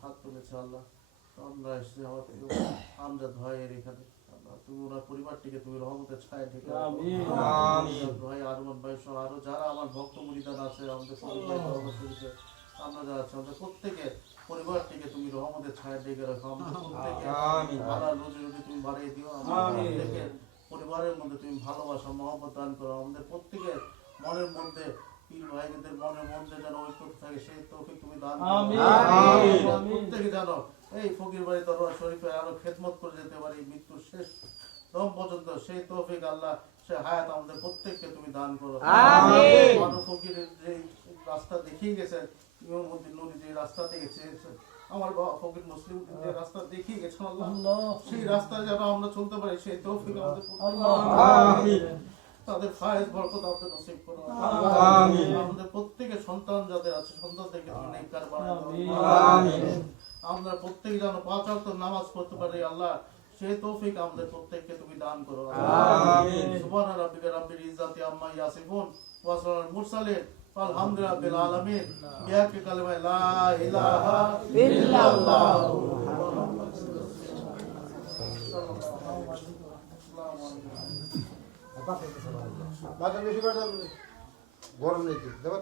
হাত তুলেছে আল্লাহ, আমরা এসে আমার প্রিয় আমজাদ ভাইয়ের এখানে আল্লাহ, তুমি ওনার পরিবারটিকে তুমি রহমতের ছায়া ঢেকে রাখো। ভাই আরমান ভাই সহ আরো যারা আমার ভক্ত মুরিদান আছে আমাদের আমরা যারা আছি আমাদের প্রত্যেকের পরিবারটিকে তুমি রহমতের ছায়া ঢেকে রাখো। আমাদের প্রত্যেকে হালাল রুজি রুজি তুমি বাড়িয়ে দিও। আমাদের প্রত্যেকের পরিবারের মধ্যে তুমি ভালোবাসা মহব্বত দান করো। আমাদের প্রত্যেকের মনের মধ্যে পীর ভাইদের মনের মধ্যে যেন ঐক্য থাকে সেই তৌফিক তুমি দান করো। প্রত্যেকে জানো এই ফকির বাড়ি দরবার শরীফে আরো খেদমত করে যেতে পারি মৃত্যুর শেষ দম পর্যন্ত, সেই তৌফিক আল্লাহ সে হায়াত আমাদের প্রত্যেককে তুমি দান করো। আরো ফকিরের যে রাস্তা দেখিয়ে গেছে ইমামউদ্দিন নূরী যে রাস্তা দেখেছে আমার বাবা ফকির মুসলিম যে রাস্তা দেখিয়ে গেছে আল্লাহ, সেই রাস্তায় যেন আমরা চলতে পারি সেই তৌফিক আমাদের তাদের ফায়েজ বরকত আমাদের নসিব করো। আমাদের প্রত্যেকের সন্তান যাদের আছে সন্তানদেরকে তুমি নেককার বানাও। আমরা প্রত্যেকে যেন 5 ওয়াক্ত নামাজ পড়তে পারি আল্লাহ, সেই তৌফিক আমাদের প্রত্যেককে তুমি দান করো। সুবহান রাব্বিকা রাব্বিল ইজ্জাতি আম্মা ইয়াসিফুন ওয়া সালামুল মুরসালিন আলহামদুলিল্লাহি রাব্বিল আলামিন। বিহাক্কি কালিমা লা ইলাহা ইল্লাল্লাহ। বাজার বেশি করে গরম নেই দেবা